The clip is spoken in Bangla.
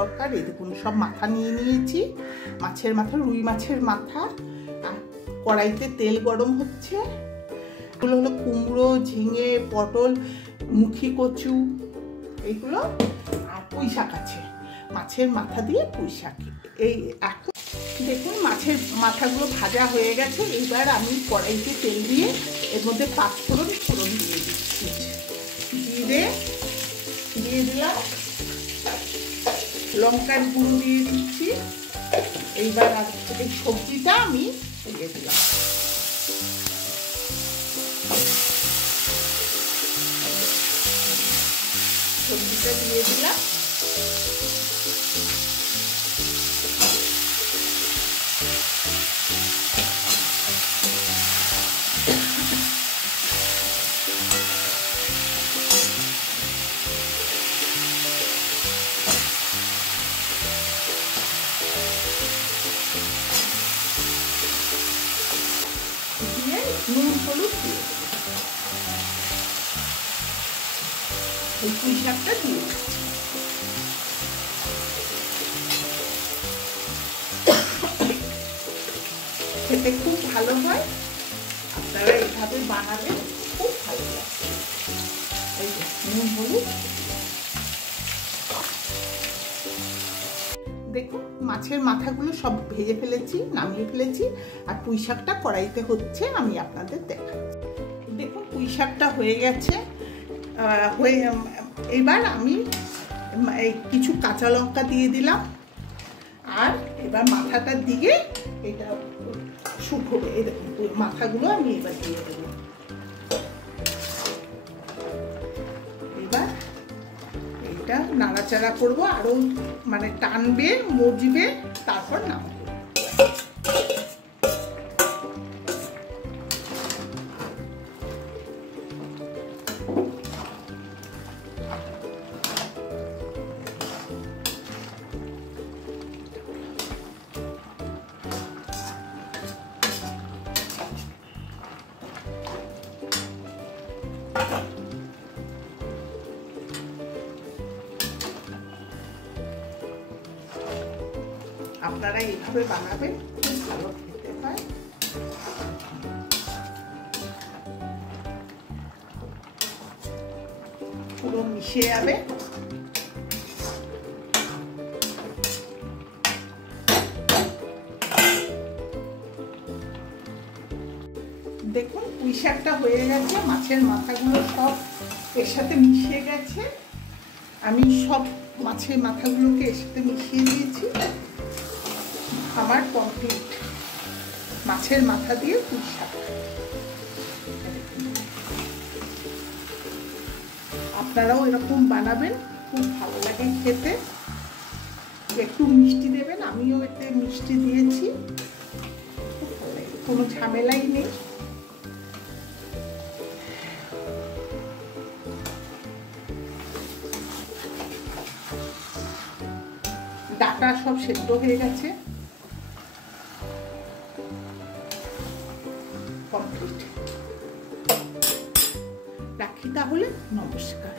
দরকার। এই দেখুন সব মাথা নিয়ে নিয়েছি, মাছের মাথা, রুই মাছের মাথা। আর কড়াইতে তেল গরম হচ্ছে। এগুলো হলো কুমড়ো, ঝিঙে, পটল, মুখী কচু এইগুলো, আর পুঁই শাক আছে। মাছের মাথা দিয়ে পুঁই শাক। এই এখন দেখুন মাছের মাথাগুলো ভাজা হয়ে গেছে। এইবার আমি কড়াইতে তেল দিয়ে এর মধ্যে পাঁচফোড়ন দিয়ে দিচ্ছি। জিরে দিয়ে দিলাম, লঙ্কার গুঁড়ো দিয়ে দিচ্ছি। এইবার এই সবজিটা আমি দিয়ে দিলাম। সবজিটা দিয়ে দিলাম। দিয়ে নুন হলুদ দিয়ে এই পুঁই শাকটা দিয়ে খেতে খুব ভালো হয়। আপনারা এইভাবে বানাবেন, খুব ভালো লাগবে। এই যে নুন হলুদ। দেখুন মাছের মাথাগুলো সব ভেজে ফেলেছি, নামিয়ে ফেলেছি। আর পুঁই শাকটা কড়াইতে হচ্ছে, আমি আপনাদের দেখাচ্ছি। দেখুন পুঁই শাকটা হয়ে গেছে। এবার আমি কিছু কাঁচা লঙ্কা দিয়ে দিলাম। আর এবার মাথাটা দিয়ে এটা শুকোবে। এই দেখুন মাথাগুলো আমি এবার দিয়ে দেবো। এবার এটা নাড়াচাড়া করবো, আরো মানে টানবে, মজবে, তারপর নামাবো। আপনারা এইভাবে বানাবেন, খুব ভালো খেতে হয়। পুরো মিশে যাবে। দেখুন পুঁই শাকটা হয়ে গেছে, মাছের মাথাগুলো সব এর সাথে মিশে গেছে। আমি সব মাছের মাথাগুলোকে এর সাথে মিশিয়ে দিয়েছি। আমার কমপ্লিট মাছের মাথা দিয়ে পুঁই শাক। আপনারাও এরকম বানাবেন, খুব ভালো লাগে খেতে। একটু মিষ্টি দেবেন, আমিও এতে মিষ্টি দিয়েছি। খুব ভালো লাগে, কোনো ঝামেলাই নেই। ডাটা সব সেদ্ধ হয়ে গেছে, কমপ্লিট। রাখি তাহলে, নমস্কার।